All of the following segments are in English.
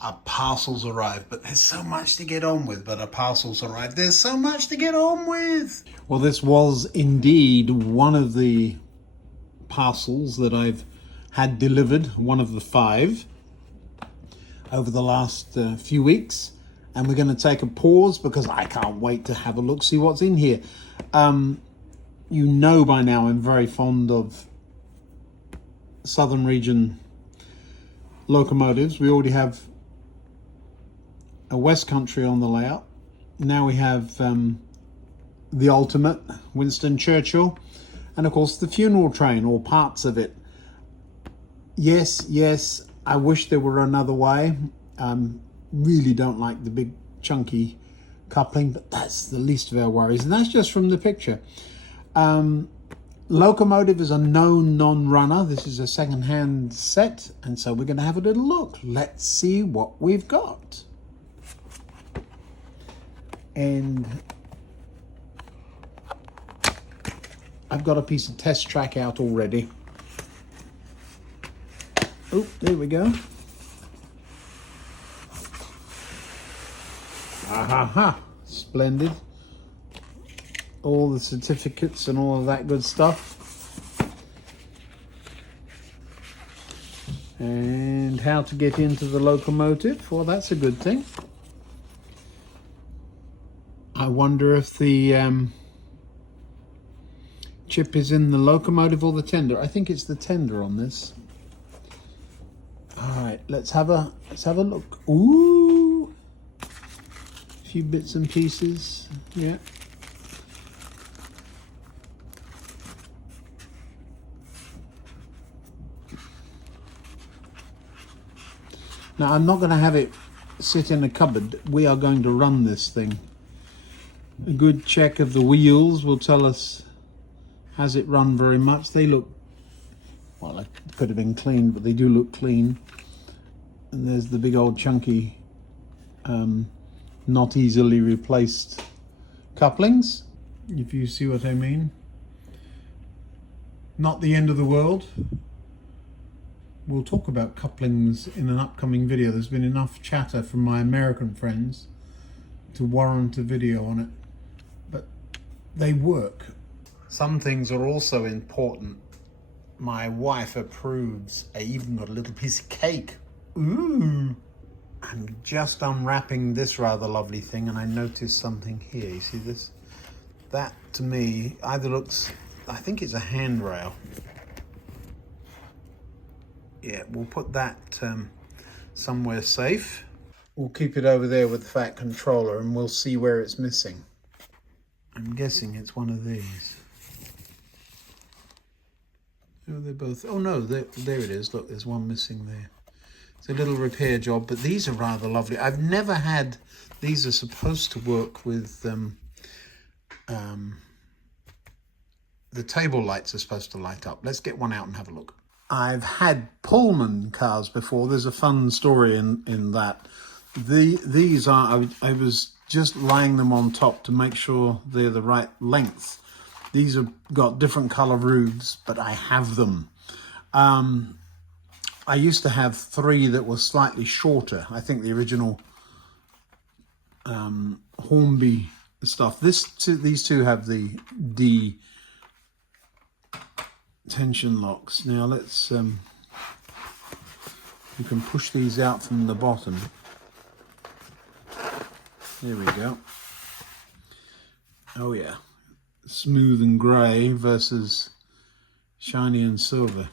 our parcels arrived. But there's so much to get on with. But our parcels arrived. There's so much to get on with. Well, this was indeed one of the parcels that I've had delivered, one of the 5 over the last few weeks. And we're going to take a pause because I can't wait to have a look, see what's in here. You know by now I'm very fond of Southern region locomotives. We already have a West Country on the layout. Now we have the ultimate, Winston, Churchill, and of course the funeral train, or parts of it. Yes, I wish there were another way. Really don't like the big chunky coupling, but that's the least of our worries, and that's just from the picture. Locomotive is a known non-runner. This is a second-hand set, and so we're going to have a little look. Let's see what we've got. And I've got a piece of test track out already. Oh, there we go. Splendid. All the certificates and all of that good stuff. And how to get into the locomotive. Well, that's a good thing. I wonder if the chip is in the locomotive or the tender. I think it's the tender on this. All right, let's have a look. Ooh, a few bits and pieces. Yeah. Now, I'm not going to have it sit in a cupboard. We are going to run this thing. A good check of the wheels will tell us, has it run very much? They look, well, it could have been cleaned, but they do look clean. And there's the big old chunky, not easily replaced couplings, if you see what I mean. Not the end of the world. We'll talk about couplings in an upcoming video. There's been enough chatter from my American friends to warrant a video on it, but they work. Some things are also important. My wife approves. I even got a little piece of cake. Ooh! I'm just unwrapping this rather lovely thing, and I noticed something here. You see this? That to me either looks, I think it's a handrail. Yeah, we'll put that somewhere safe. We'll keep it over there with the fat controller and we'll see where it's missing. I'm guessing it's one of these. Oh, they're both, oh no, there it is. Look, there's one missing there. It's a little repair job, but these are rather lovely. I've never had, these are supposed to work with, the table lights are supposed to light up. Let's get one out and have a look. I've had Pullman cars before. There's a fun story in that. These are, I was just laying them on top to make sure they're the right length. These have got different color roofs, but I have them. I used to have 3 that were slightly shorter. I think the original Hornby stuff. These two have the D tension locks. Now let's you can push these out from the bottom. There we go. Oh yeah, smooth and grey versus shiny and silver.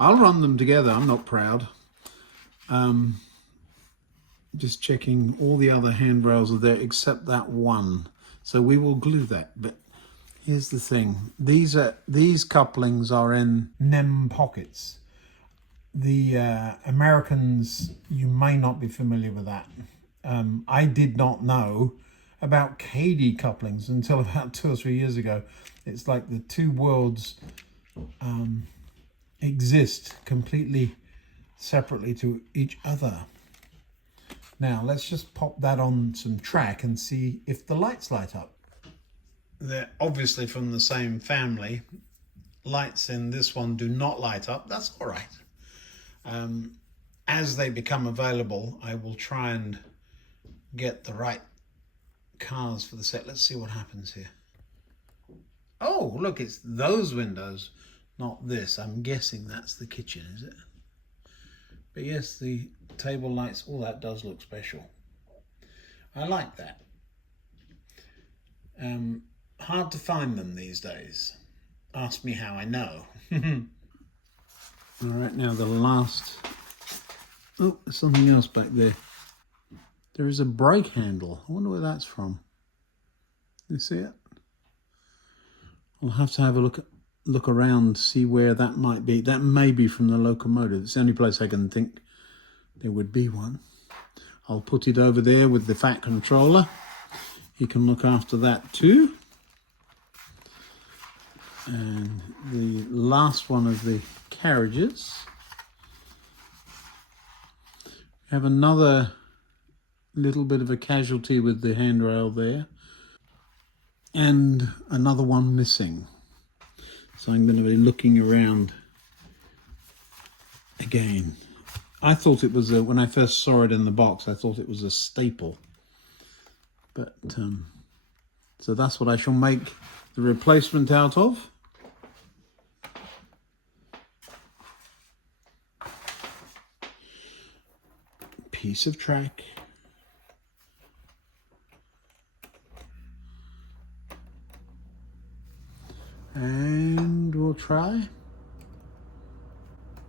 I'll run them together, I'm not proud. Just checking all the other handrails are there except that one, so we will glue that. But here's the thing, these couplings are in NEM pockets. The Americans, you may not be familiar with that. I did not know about KD couplings until about 2 or 3 years ago. It's like the two worlds exist completely separately to each other. Now let's just pop that on some track and see if the lights light up. They're obviously from the same family. Lights in this one do not light up. That's all right. as they become available, I will try and get the right cars for the set. Let's see what happens here. Oh, look, it's those windows, not this. I'm guessing that's the kitchen, is it? But yes, the table lights, all that does look special. I like that. Hard to find them these days. Ask me how I know. All right, now the last... Oh, there's something else back there. There is a brake handle. I wonder where that's from. You see it? I'll have to have a look around to see where that might be. That may be from the locomotive. It's the only place I can think there would be one. I'll put it over there with the fat controller. He can look after that too. And the last one of the carriages. We have another little bit of a casualty with the handrail there. And another one missing. So I'm going to be looking around again. I thought it was, when I first saw it in the box, I thought it was a staple. But, so that's what I shall make the replacement out of. Piece of track. And we'll try.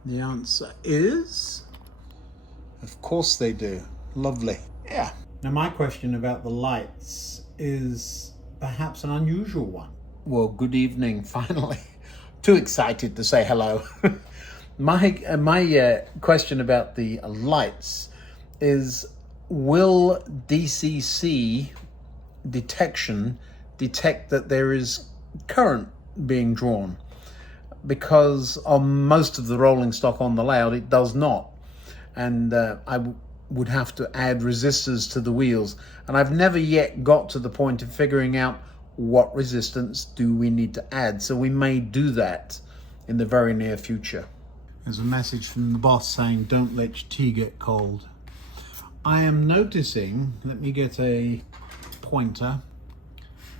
The answer is, of course they do. Lovely. Yeah. Now my question about the lights is perhaps an unusual one. Well, good evening, finally. Too excited to say hello. My question about the lights is, will DCC detection detect that there is current being drawn? Because on most of the rolling stock on the layout it does not, and I would have to add resistors to the wheels, and I've never yet got to the point of figuring out what resistance do we need to add, so we may do that in the very near future. There's a message from the boss saying don't let your tea get cold. I am noticing, let me get a pointer,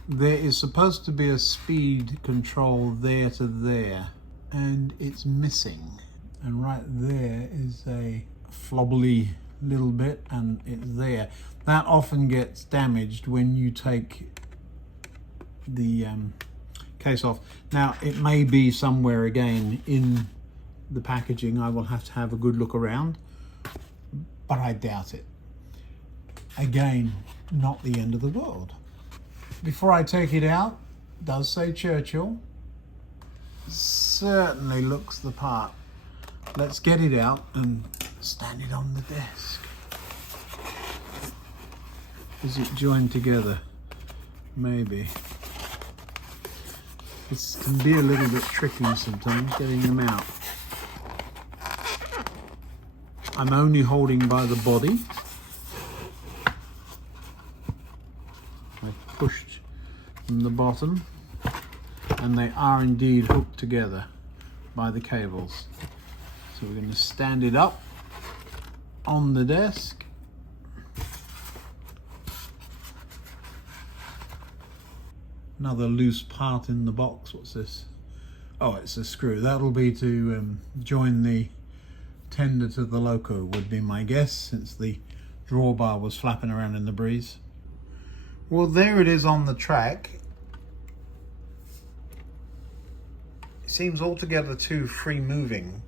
there is supposed to be a speed control there to there, and it's missing. And right there is a flobbly little bit, and it's there. That often gets damaged when you take the case off. Now, it may be somewhere again in the packaging. I will have to have a good look around, but I doubt it. Again, not the end of the world. Before I take it out, it does say Churchill. Certainly looks the part. Let's get it out and stand it on the desk. Is it joined together? Maybe. This can be a little bit tricky sometimes, getting them out. I'm only holding by the body. I pushed from the bottom, and they are indeed hooked together by the cables. So we're going to stand it up on the desk. Another loose part in the box. What's this? Oh, it's a screw. That'll be to join the tender to the loco, would be my guess, since the drawbar was flapping around in the breeze. Well, there it is on the track. It seems altogether too free moving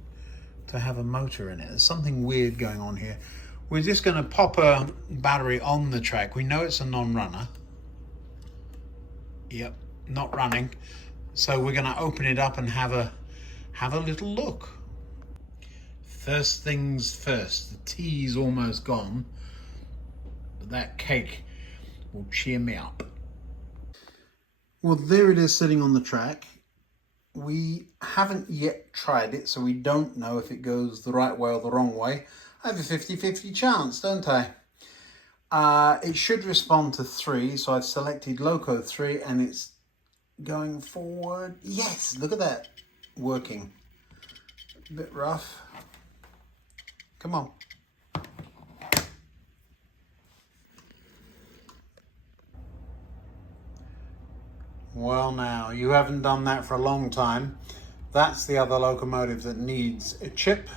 to have a motor in it. There's something weird going on here. We're just going to pop a battery on the track. We know it's a non-runner. Yep, not running. So we're going to open it up and have a little look. First things first, the tea's almost gone, but that cake will cheer me up. Well, there it is sitting on the track. We haven't yet tried it, so we don't know if it goes the right way or the wrong way. I have a 50-50 chance, don't I? It should respond to 3, so I've selected Loco 3, and it's going forward. Yes, look at that, working. A bit rough. Come on. Well now, you haven't done that for a long time. That's the other locomotive that needs a chip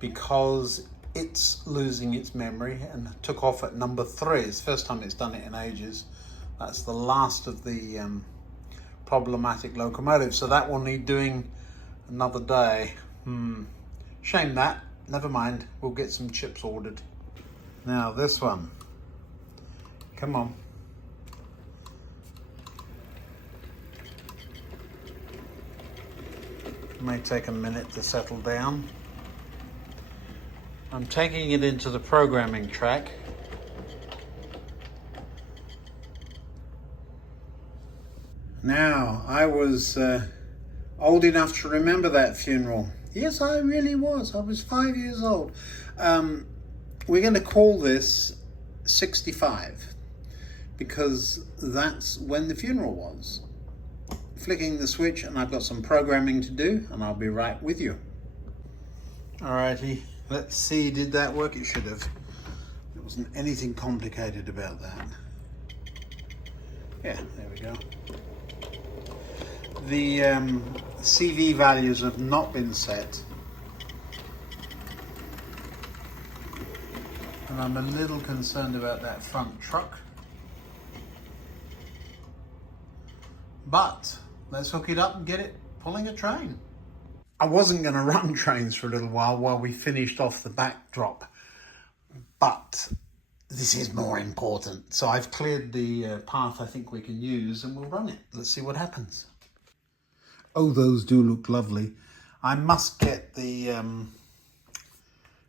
because it's losing its memory and took off at number 3. It's the first time it's done it in ages. That's the last of the problematic locomotives, so that will need doing another day. Shame that. Never mind, we'll get some chips ordered. Now this one, come on. May take a minute to settle down. I'm taking it into the programming track. Now, I was old enough to remember that funeral. Yes, I really was. I was 5 years old. We're going to call this 65 because that's when the funeral was. Flicking the switch, and I've got some programming to do, and I'll be right with you. Alrighty, let's see, did that work? It should have. There wasn't anything complicated about that. Yeah, there we go. The CV values have not been set, and I'm a little concerned about that front truck, but let's hook it up and get it pulling a train. I wasn't going to run trains for a little while we finished off the backdrop, but this is more important. So I've cleared the path I think we can use, and we'll run it. Let's see what happens. Oh, those do look lovely. I must get the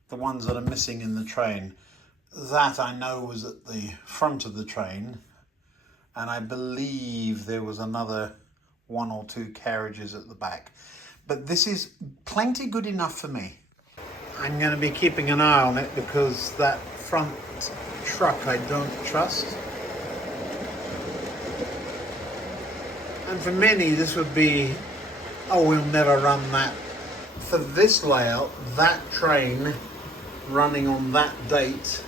ones that are missing in the train. That I know was at the front of the train, and I believe there was another 1 or 2 carriages at the back. But this is plenty good enough for me. I'm going to be keeping an eye on it because that front truck I don't trust. And for many this would be, oh, we'll never run that. For this layout, that train running on that date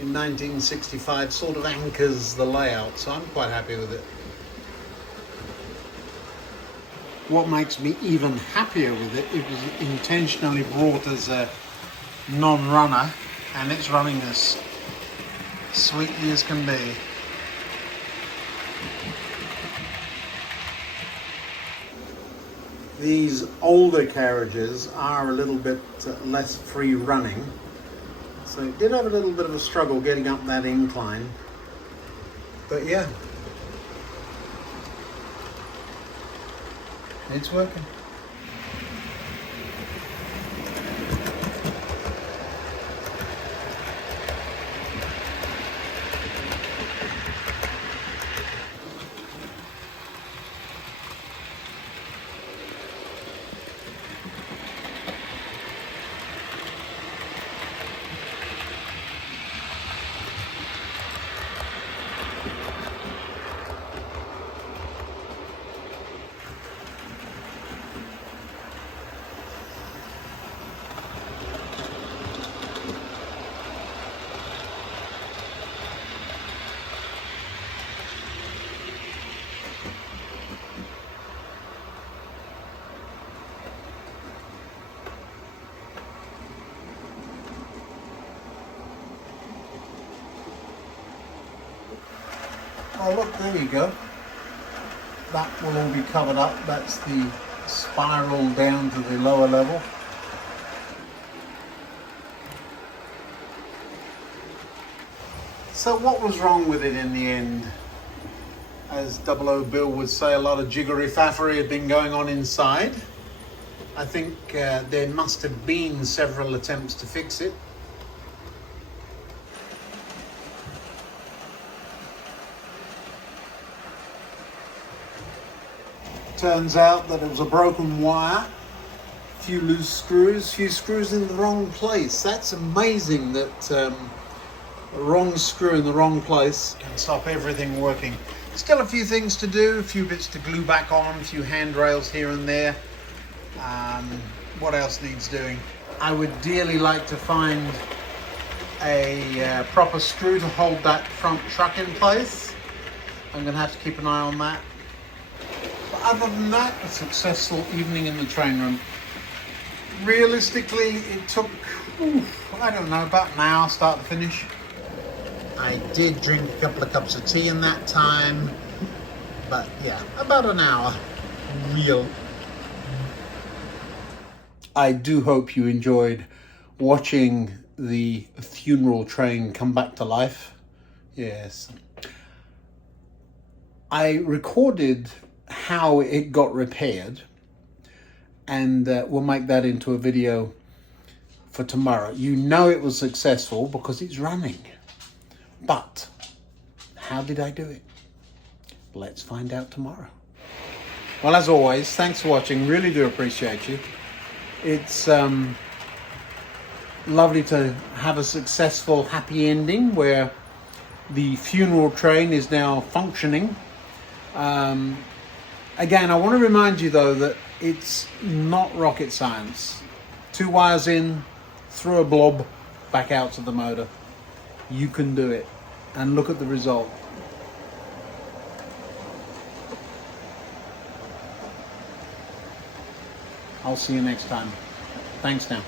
in 1965 sort of anchors the layout, so I'm quite happy with it. What makes me even happier with it, it was intentionally brought as a non-runner, and it's running as sweetly as can be. These older carriages are a little bit less free running, so it did have a little bit of a struggle getting up that incline, but yeah, it's working. Oh look, there you go. That will all be covered up. That's the spiral down to the lower level. So what was wrong with it in the end? As 00 Bill would say, a lot of jiggery-faffery had been going on inside. I think there must have been several attempts to fix it. Turns out that it was a broken wire, a few loose screws, few screws in the wrong place. That's amazing that the wrong screw in the wrong place can stop everything working. Still a few things to do, a few bits to glue back on, a few handrails here and there. What else needs doing? I would dearly like to find a proper screw to hold that front truck in place. I'm going to have to keep an eye on that. But other than that, a successful evening in the train room. Realistically, it took, I don't know, about an hour start to finish. I did drink a couple of cups of tea in that time, but yeah, about an hour. Real. I do hope you enjoyed watching the funeral train come back to life. Yes. I recorded how it got repaired, and we'll make that into a video for tomorrow. You know it was successful because it's running. But how did I do it? Let's find out tomorrow. Well, as always, thanks for watching. Really do appreciate you. It's lovely to have a successful, happy ending where the funeral train is now functioning. Again, I want to remind you though that it's not rocket science. 2 wires in, through a blob, back out to the motor. You can do it, and look at the result. I'll see you next time. Thanks now.